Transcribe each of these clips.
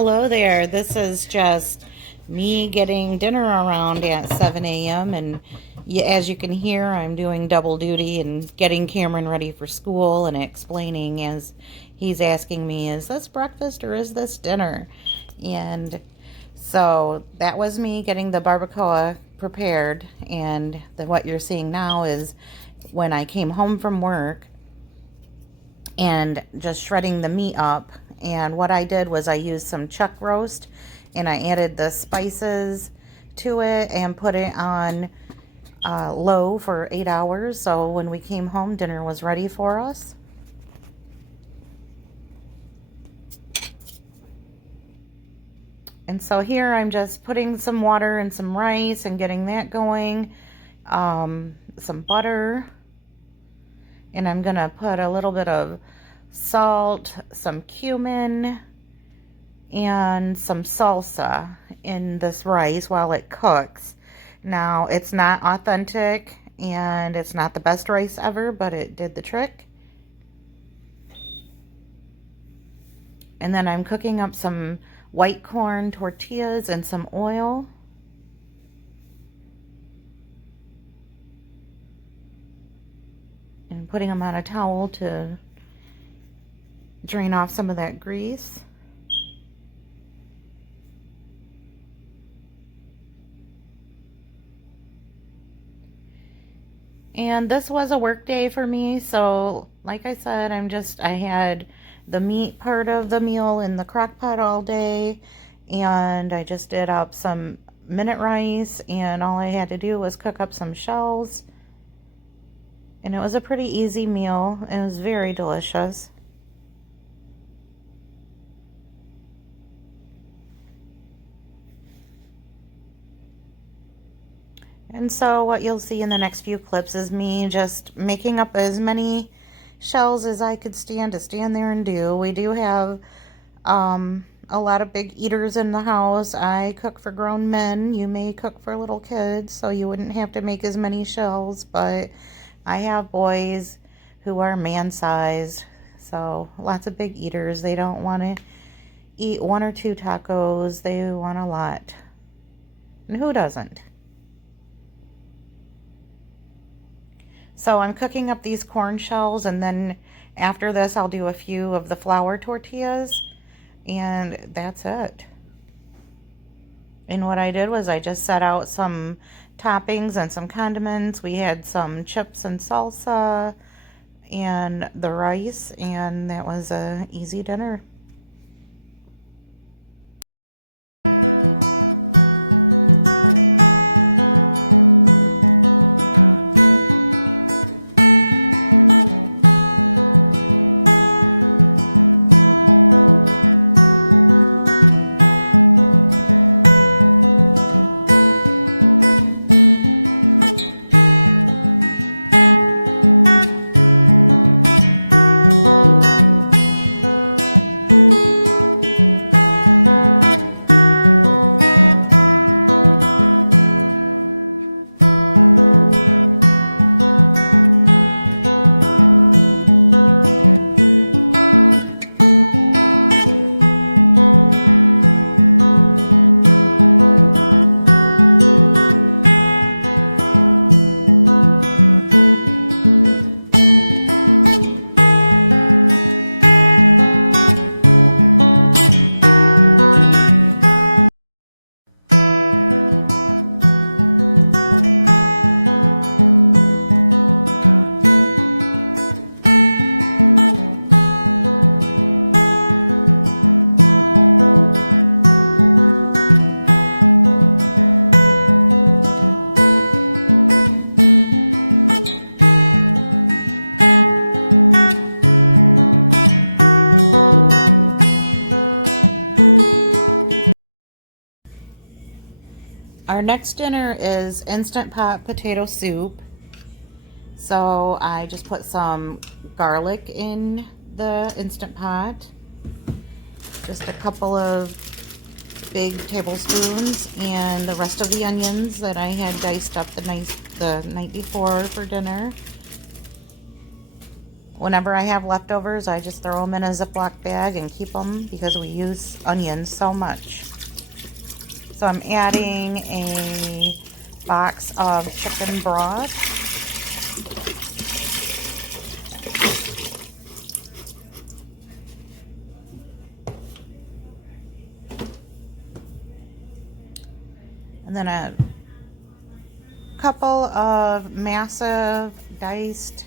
Hello there. This is just me getting dinner around at 7 a.m. And as you can hear, I'm doing double duty and getting Cameron ready for school and explaining as he's asking me, is this breakfast or is this dinner? And so that was me getting the barbacoa prepared. And what you're seeing now is when I came home from work and just shredding the meat up. And what I did was I used some chuck roast and I added the spices to it and put it on low for 8 hours. So when we came home, dinner was ready for us. And so here I'm just putting some water and some rice and getting that going. Some butter. And I'm gonna put a little bit of salt, some cumin, and some salsa in this rice while it cooks. Now, it's not authentic and it's not the best rice ever, but it did the trick. And then I'm cooking up some white corn tortillas and some oil. And putting them on a towel to drain off some of that grease. And this was a work day for me, so like I said, I had the meat part of the meal in the crock pot all day, and I just did up some minute rice, and all I had to do was cook up some shells. And it was a pretty easy meal. It was very delicious. And so what you'll see in the next few clips is me just making up as many shells as I could stand to stand there and do. We do have a lot of big eaters in the house. I cook for grown men. You may cook for little kids, so you wouldn't have to make as many shells, but I have boys who are man-sized, so lots of big eaters. They don't want to eat 1 or 2 tacos. They want a lot. And who doesn't? So I'm cooking up these corn shells, and then after this I'll do a few of the flour tortillas, and that's it. And what I did was I just set out some toppings and some condiments. We had some chips and salsa and the rice, and that was a easy dinner. Our next dinner is Instant Pot potato soup. So I just put some garlic in the Instant Pot. Just a couple of big tablespoons, and the rest of the onions that I had diced up the night before for dinner. Whenever I have leftovers, I just throw them in a Ziploc bag and keep them because we use onions so much. So I'm adding a box of chicken broth. And then a couple of massive diced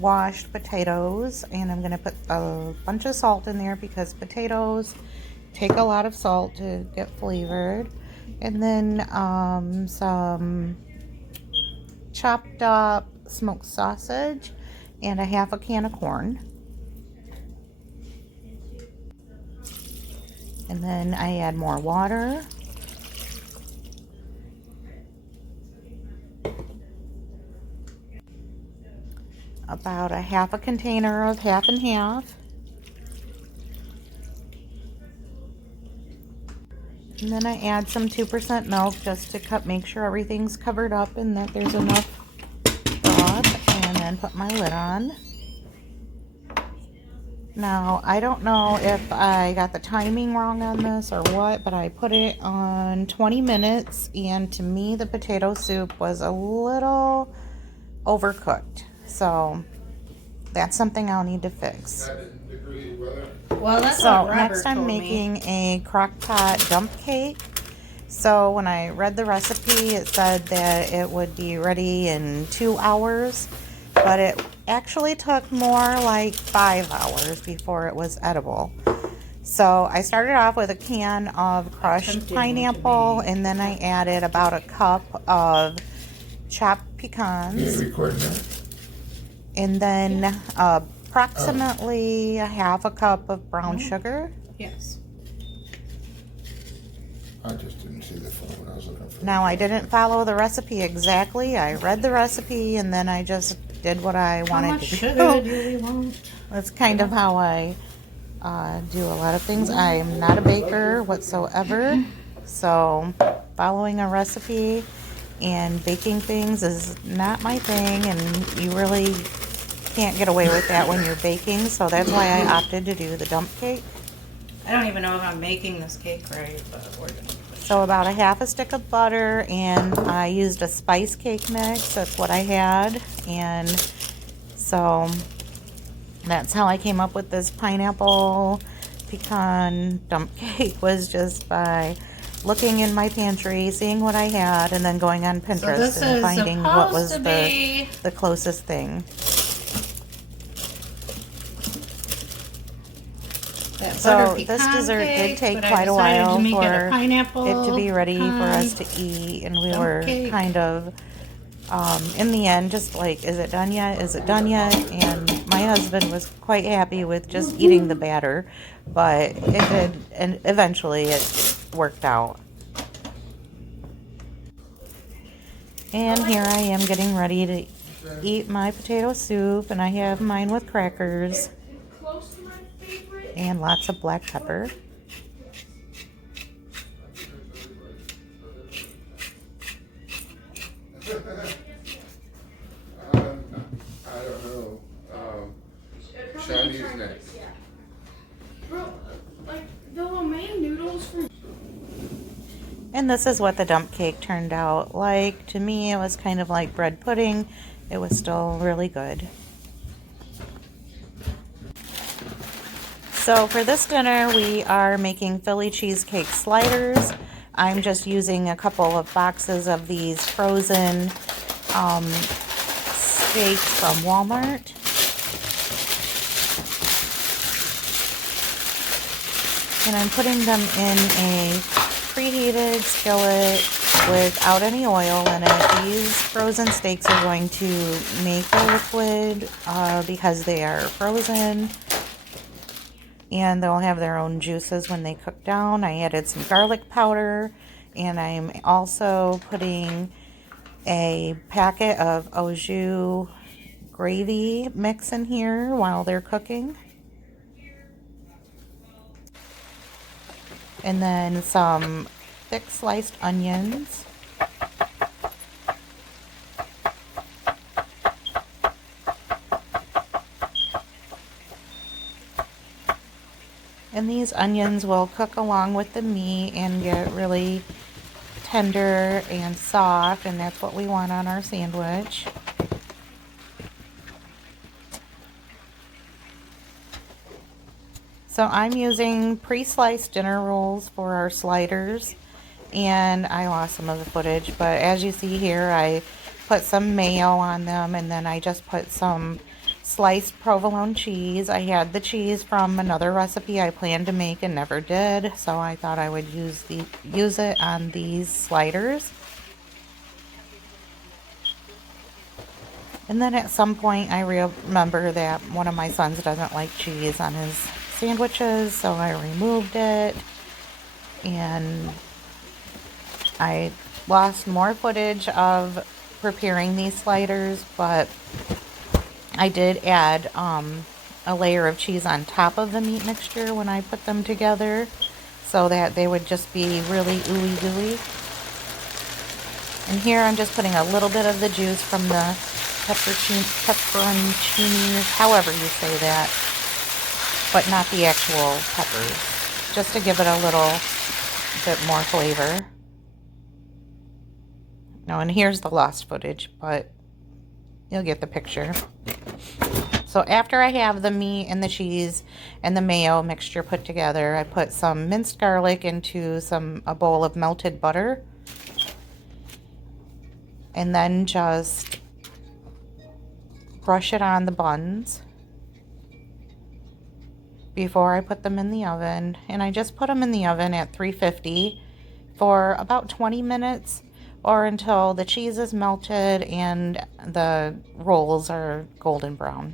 washed potatoes, and I'm going to put a bunch of salt in there because potatoes take a lot of salt to get flavored. And then some chopped up smoked sausage and a half a can of corn. And then I add more water. About a half a container of half and half. And then I add some 2% milk just to make sure everything's covered up and that there's enough broth. And then put my lid on. Now, I don't know if I got the timing wrong on this or what, but I put it on 20 minutes, and to me the potato soup was a little overcooked. So that's something I'll need to fix. Well, that's so what Robert next I'm told making me. a crock pot dump cake. So when I read the recipe, it said that it would be ready in 2 hours, but it actually took more like 5 hours before it was edible. So I started off with a can of crushed pineapple, and then I added about a cup of chopped pecans. You recording that? And then approximately a half a cup of brown sugar. Yes. I just didn't see the phone. I was looking for. Now, I didn't follow the recipe exactly. I read the recipe and then I just did what I wanted to do. How much sugar do we want? That's kind of how I do a lot of things. I'm not a baker whatsoever, so following a recipe and baking things is not my thing, and you really can't get away with that when you're baking, so that's why I opted to do the dump cake. I don't even know if I'm making this cake right, but we're gonna. So about a half a stick of butter, and I used a spice cake mix. That's what I had, and so that's how I came up with this pineapple pecan dump cake, was just by looking in my pantry, seeing what I had, and then going on Pinterest and finding what was the closest thing. So this dessert did take quite a while for it to be ready for us to eat, and we were kind of, in the end, just like, is it done yet? Is it done yet? And my husband was quite happy with just eating the batter, but it did, and eventually it worked out. And here I am getting ready to eat my potato soup, and I have mine with crackers and lots of black pepper. I don't know. Chinese next. Bro, like the lo mein noodles from. And this is what the dump cake turned out like. To me, it was kind of like bread pudding. It was still really good. So for this dinner, we are making Philly cheesecake sliders. I'm just using a couple of boxes of these frozen steaks from Walmart. And I'm putting them in a preheated skillet without any oil in it. These frozen steaks are going to make liquid because they are frozen, and they'll have their own juices when they cook down. I added some garlic powder, and I'm also putting a packet of au jus gravy mix in here while they're cooking. And then some thick sliced onions. And these onions will cook along with the meat and get really tender and soft, and that's what we want on our sandwich. So I'm using pre-sliced dinner rolls for our sliders, and I lost some of the footage, but as you see here, I put some mayo on them, and then I just put some sliced provolone cheese. I had the cheese from another recipe I planned to make and never did, so I thought I would use it on these sliders. And then at some point I remember that one of my sons doesn't like cheese on his sandwiches, so I removed it, and I lost more footage of preparing these sliders, but I did add a layer of cheese on top of the meat mixture when I put them together, so that they would just be really ooey gooey. And here I'm just putting a little bit of the juice from the pepperoncini, however you say that, but not the actual peppers, just to give it a little bit more flavor. No, and here's the lost footage, but you'll get the picture. So after I have the meat and the cheese and the mayo mixture put together, I put some minced garlic into a bowl of melted butter, and then just brush it on the buns before I put them in the oven. And I just put them in the oven at 350 for about 20 minutes, or until the cheese is melted and the rolls are golden brown.